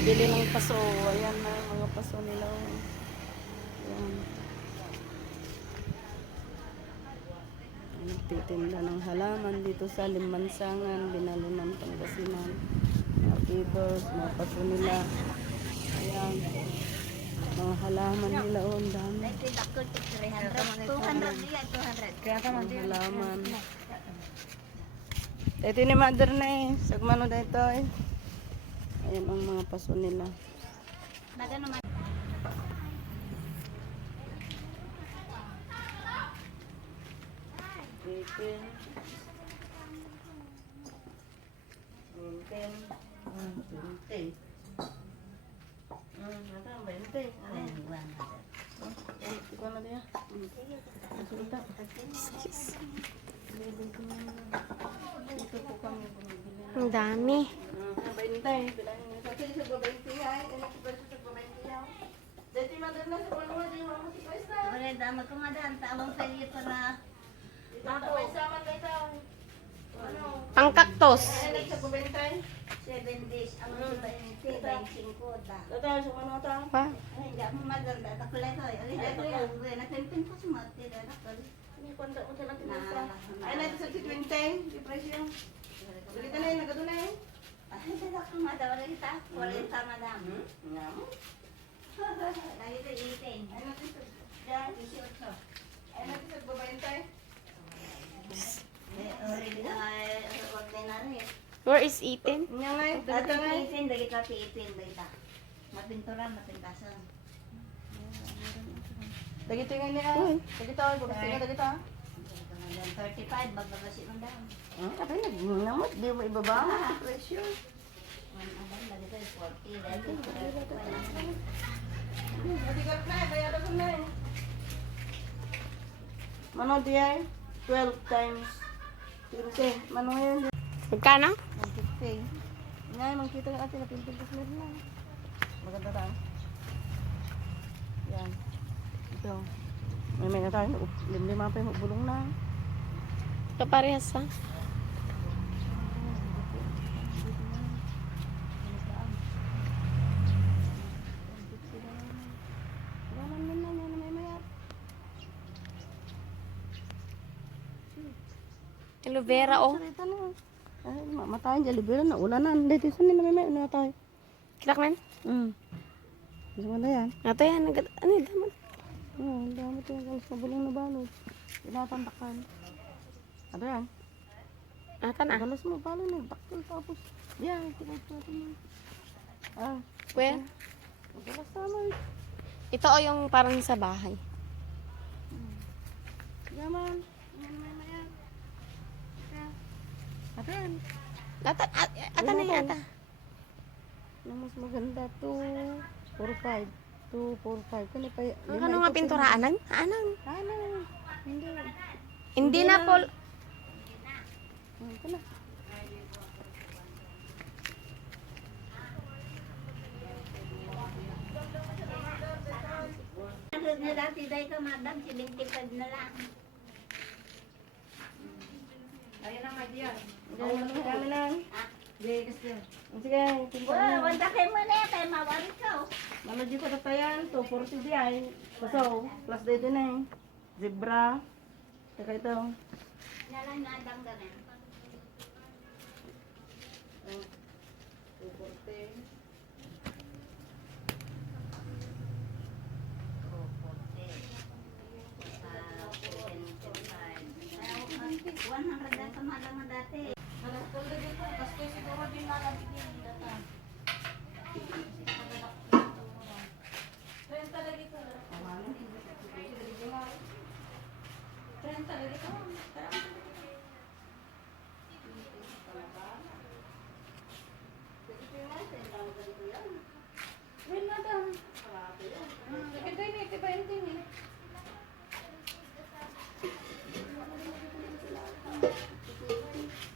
bibili ng paso. Ayan na yung mga paso nila. Ayan. Nagtitinda ng halaman dito sa Limansangan, Binalunan, Pangasinan. Mga peppers, mga paso nila. Ayan. Mga halaman nila. Oh, ang dami. 200. Mga halaman. Ito ni mother na eh. Sagmano na ito eh. Ayan ang mga paso nila. Chicken. 20. Nata 20. Ikaw na diya. Masulta. Dito po kami bumibili. Ang dami. 20. Bilangin niyo. Kasi sa 20 ay. Ano sa 20 ay. Dati mother na sa pangwa. Di mo si Pesta. Boleh dah makumadaan tawang pwede para Ako. Sama na ito. Ano? Pangkaktos. Ay, sa 20. 7 days ang subayin 25 ta. Dati sa ano ito? Pa? Ay, hindi ako maganda. Takulay ko. Ay, ito yung buhay. Napimpin ko sumati. Dakol. Hindi ko anda unsa natin sa. Ay na sa 20. Di presyo. Dito na yung nagado na eh. Ay, hindi ako madawala kita. 40 madam. Ngam. Lagi ito 18. Ay natin sa Dah 18. ay natin sa 20. Already na ordinary. Where is Eaton? Nya nga eh. Ato Dito nga eh. 18 dagi ta 18 dagi ta. Mapinturan, mapintasan. Dagito nga niya. Dagito ay bukas nga dagito. 35 bagbabasi ng dam. Kapag nagnamot, di mo ibaba ang presyo. Lagi ito 40. Dagi Matigat na eh, bayaran ko na eh. Mano di ay? 12 times 20. Mano ngayon? Magkano? 150. Ngayon, makita ka natin na pimpintas meron na. Maganda tayo. Yan. Ito. May na tayo. Lima pa yung bulong na. Ito parehas ha? Aloe vera oh. Sarita na. Ay, mamatayin dyan. Libera na. Ulanan. Dito sa nila may na tayo. Kilak man? Gusto mo na yan? Ato yan. Ano yung daman? Ang dami ito yung galas na bulong na balot. Tinatantakan. Ano yan? Ata na. Galas mo balot na. Bakil tapos. Yan. Tinatapos natin yan. Where? Galas naman. Ito o yung parang sa bahay. Yaman. Yan may mayan. Ito yan. Ata na yung ata. Yung mas maganda. 2, 4, 5. 2, 4, 5. Kani pa. Ano nga pintura? Anang? Anang? Ano? Hindi. Hindi na Paul. Ito na. Ang na dati dahil ka madam, silingkipad na lang. Ayun na, my dear. Kami na. Sige. Wala, wala kayo mo na yan, tayo mawari ka. Malo di ko tatayan. 240 di ay. Paso. Plus dito na eh. Zebra. Teka ito. Nalang nadang ka na. 240. One hundred na sa madam mo dati. Alas ko lagi ko. Pasto siguro din lalabit niya yung data. 30 lagi ko. 30 lagi ko. Well, madam. Ito yun, ito ba yung tingin?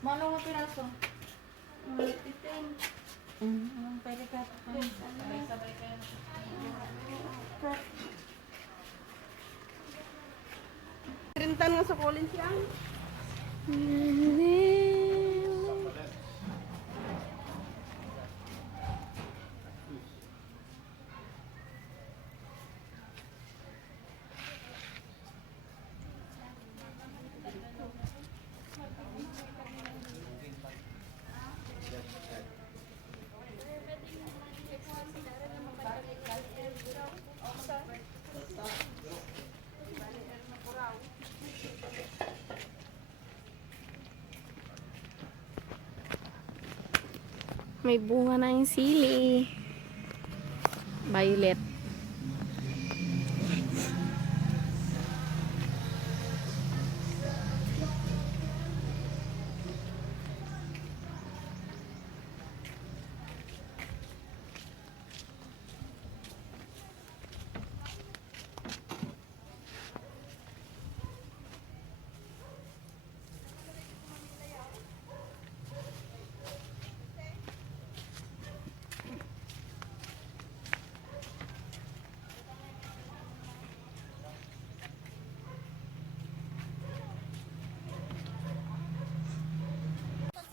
Malo nga piraso? 15. Pwede ka. Sabay-sabay kayo. Rintan nga sa Collins yan. May bunga na yung sili. Violet.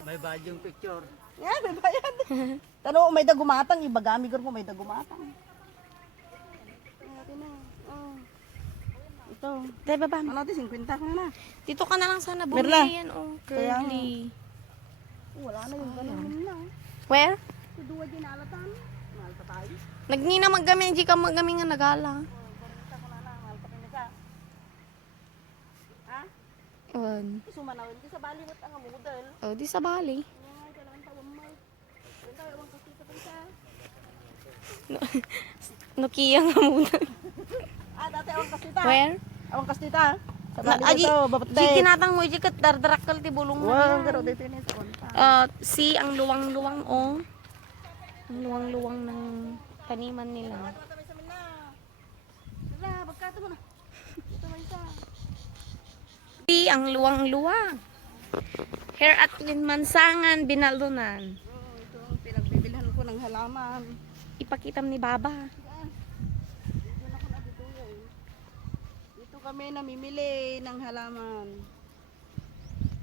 May badyong picture. Yan, may bayad. Pero may dagumatang, ibagami ko po may dagumatang. Ito. Dahil baba. Ano natin, 50 ka na. Dito ka na lang sana Merla. bumili yan. Oh, Kaya nga. curly. Wala na yung ganun na. Where? Tuduwa din alatan. Malta tayo. Nagnina maggamin. Hindi ka maggamin nga nagala. Basta ko na na, malta pinisa. Ha? Yun. Sumanawin di sa Bollywood ang model. Oh, di sa Bali. Nga, kailangan tawag mo. Kailangan tayo ang kasita pinisa. Nokia nga muna. Dati awang kasita. Where? Awang kasita. Sa Na, Bollywood aji, to, babatay. di kinatang mo, di kat dardarakal ti bulong Wow, na. garo dito yun sa konta. Si ang luwang-luwang, oh. Ang luwang-luwang ng taniman nila. Matamay sa mina. Sila, bagkato mo na. Ito may isa. Si ang luwang-luwang. Here at Linmansangan, Binalunan. Ito ang pinagbibilhan ko ng halaman. Ipakitam ni Baba. Dito na ko na dito yun. Dito kami namimili ng halaman.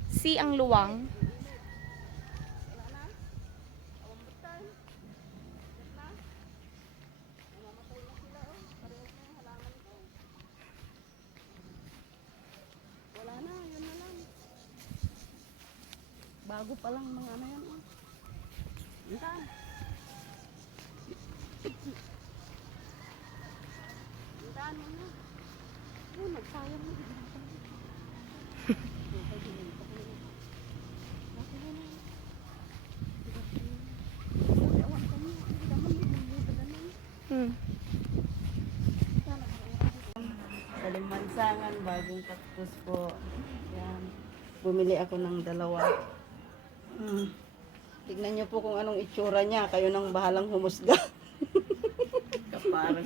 Si ang luwang. Wala na, yun na lang. Bago pa lang mga ano yan. Yan. Yan mo na. Oh, nagsayang mo. Hmm. Sa Limansangan, bagong cactus po. Yan. Bumili ako ng dalawa. Tignan niyo po kung anong itsura niya. Kayo nang bahalang humusga. Kaparang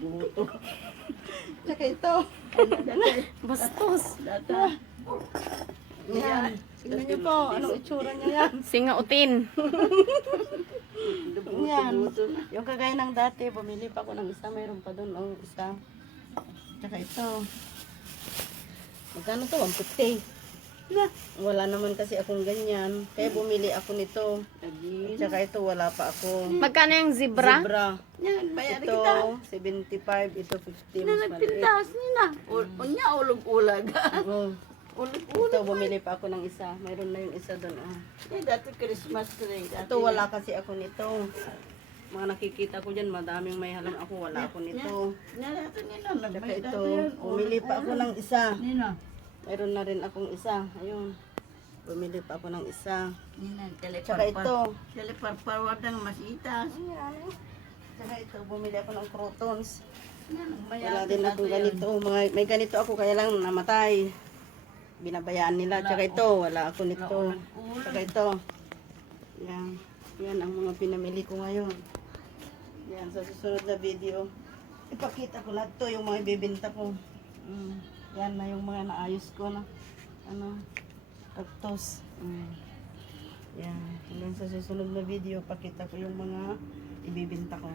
buto. Tsaka ito. Bastos. Yan. Tignan niyo po anong itsura niya yan. Singautin. Yan. Yung kagaya ng dati, bumili pa ako ng isa. Mayroon pa doon. Oh, isa. Tsaka ito. Magkano to? 150. Wala naman kasi akong ganyan. Kaya bumili ako nito. Tsaka ito, wala pa ako. Magkano yung zebra? Zebra. Yan, bayaran Ito, kita. 75. Ito, 50. Na Mas maliit. nagpintas nila. Unya, ulog-ulag. Oh. Ulog-ulag. Ito, bumili pa ako ng isa. Mayroon na yung isa doon. Oh. Eh, dati Christmas tree. Dati Ito, wala kasi ako nito. Mga nakikita ko dyan, madaming may halam ako. Wala ako nito. Nalato nila. Tsaka ito, bumili pa ako ng isa. Nino. Mayroon na rin akong isa. Ayun. Bumili pa ako ng isa. Nina, Tsaka ito. teleparpar ng masitas. Tsaka ito, bumili ako ng crotons. Yan, Wala din akong ganito. May ganito ako, kaya lang namatay. Binabayaan nila. Tsaka ito, wala ako nito. Tsaka ito. Yan. Yan ang mga pinamili ko ngayon. Yan, sa susunod na video, ipakita ko lahat to, yung mga ibibenta ko. Yan na yung mga naayos ko na cactus. Yan. Hanggang sa susunod na video, pakita ko yung mga ibibenta ko.